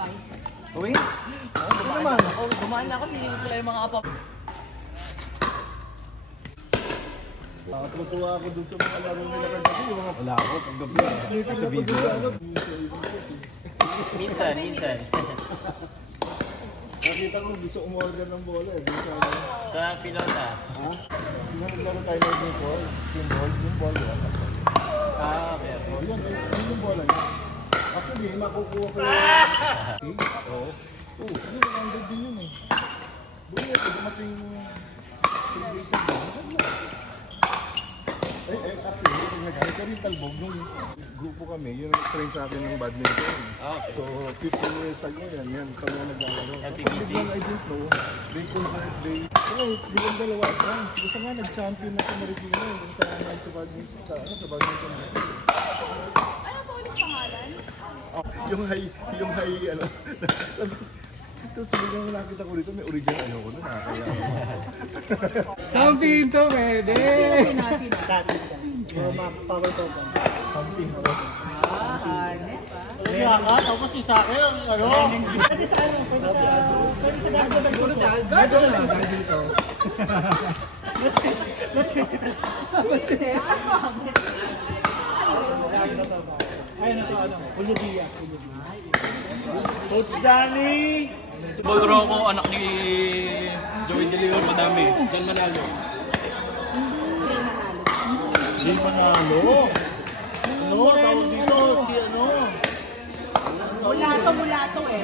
sabay. Uwi? Ano naman? Dumaan na ako kasi pala yung mga apa. Nakatutuwa ako dun sa mga laro nila kagabi. Wala ako paggabi. Dito sa video. Minsan. Nakita ko gusto umorder ng bola eh. Sa pilota. Ha? Naglaro tayo ng baseball. Yung ball yun. Okay. Yun yung bola niya. Actually, makukuha ko yung... Oo. Oo, yun, 100 din yun eh. Buhay ko, dumating 3 days ago. Actually, pag nag-alit ka rin talbog, nung grupo kami, yung train sa akin ng badminton. Okay. So, 15 years ago yan, kami na naglalaro. LTBC. Biglang I didn't know, they convert, bilang dalawa at once. Gusto nga, nag-champion na sa Marikina, yung sa badminton, sa badminton. Ano po ulit pangalan? Yung high, ano, ito, sinigang na nakita ko dito, may original ayoko na, kaya. Something to pwede. Sino? Power token. Something. Hanep Kaya ka, tapos yung sa akin, ano? Pwede sa ano? Pwede sa gagawin. Pwede sa gagawin dito. Ayun na to, ano? Julio Diaz. Coach Danny! Ball Rocco, anak ni Joey De Leon, madami. Diyan manalo. Hindi manalo. Ano? Tawag dito si ano? Mulato eh.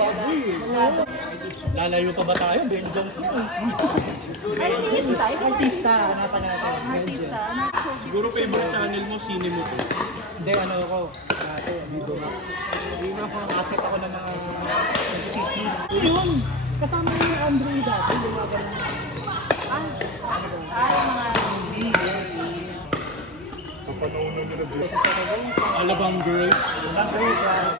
Mulato. Lalayo pa ba tayo? Ben Johnson. Artista? Artista, hanapan natin. Artista? Siguro favorite channel mo, sine mo to. Hindi, ano ako? Dati, Vigo Max. Hindi na ako nakaset ako ng mga chismis. Yun! Kasama yung Andrew dati. Yung mga ganun. Mga... Papanoonan nila dito. Alabang Girls. Andrew sa...